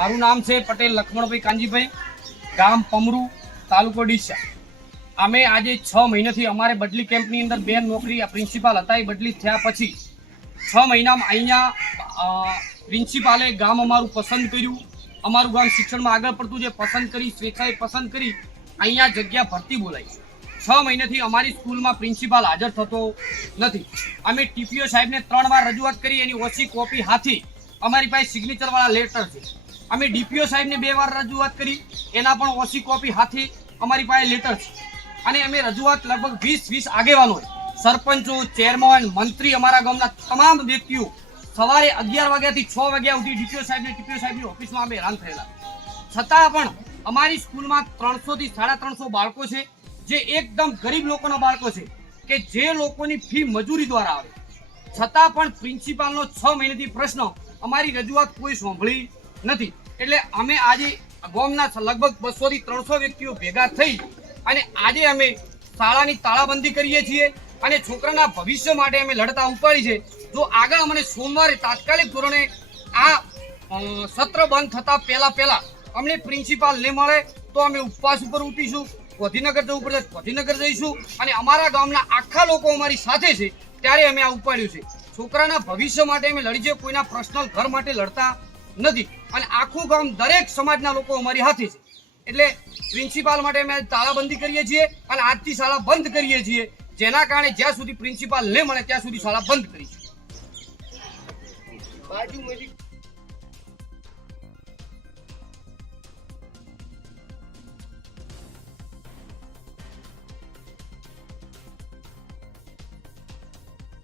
મારું નામ છે પટેલ લક્ષ્મણભાઈ કાંજીભાઈ ગામ પમરુ, તાલુકો ડીસા. અમે આજે છ મહિનાથી અમારે બદલી કેમ્પની અંદર બેન નોકરી પ્રિન્સિપાલ હતા, એ બદલી થયા પછી છ મહિનામાં અહીંયા પ્રિન્સિપાલે ગામ અમારું પસંદ કર્યું. અમારું ગામ શિક્ષણમાં આગળ પડતું જે પસંદ કરી, સ્વેચ્છાએ પસંદ કરી, અહીંયા જગ્યા ભરતી બોલાવી છ મહિનાથી અમારી સ્કૂલમાં પ્રિન્સિપાલ હાજર થતો નથી. અમે ટીપીઓ સાહેબને ત્રણ વાર રજૂઆત કરી, એની ઓછી કોપી હાથી અમારી પાસે સિગ્નેચરવાળા લેટર છે. અમે ડીપીઓ સાહેબને બે વાર રજૂઆત કરી. એના પણ ઓછી કોપી હાથી અમારી પાસે લેટર છે. અને અમે રજૂઆત લગભગ વીસ વીસ આગેવાનો સરપંચો, ચેરમેન, મંત્રી અમારા ગામના તમામ વ્યક્તિઓ સવારે અગિયાર વાગ્યાથી છ વાગ્યા સુધી ડીપીઓ સાહેબને ટીપીઓ સાહેબની ઓફિસમાં અમે હેરાન થયેલા. છતાં પણ અમારી સ્કૂલમાં ત્રણસોથી સાડા ત્રણસો બાળકો છે. જે એકદમ ગરીબ લોકોના બાળકો છે કે જે લોકોની ફી મજૂરી દ્વારા આવે. છતાં પણ પ્રિન્સિપાલનો છ મહિનાથી પ્રશ્ન અમારી રજૂઆત કોઈ સાંભળી નથી. એટલે અમે આજે ગામના લગભગ બસો થી ત્રણસો વ્યક્તિઓ ભેગા થઈ અને આજે અમે શાળાની તાળાબંધી કરીએ છીએ અને છોકરાના ભવિષ્ય માટે અમે લડતા ઉપાડી છે. જો આગળ અમને સોમવારે તાત્કાલિક ધોરણે આ સત્ર બંધ થતા પહેલા પહેલા અમને પ્રિન્સિપાલ નહીં મળે તો અમે ઉપવાસ ઉપર ઉઠીશું, ગોધીનગર જવું પડે ગોધીનગર જઈશું અને અમારા ગામના આખા લોકો અમારી સાથે છે ત્યારે અમે આ ઉપાડ્યું છે. છોકરાના ભવિષ્ય માટે અમે લડી છે, કોઈના પર્સનલ ઘર માટે લડતા નથી. અને આખું ગામ દરેક સમાજના લોકો અમારી હાથે છે. એટલે પ્રિન્સિપાલ માટે અમે તાળાબંધી કરીએ છીએ અને આજથી શાળા બંધ કરીએ છીએ. જેના કારણે જ્યાં સુધી પ્રિન્સિપાલ ન મળે ત્યાં સુધી શાળા બંધ કરીશું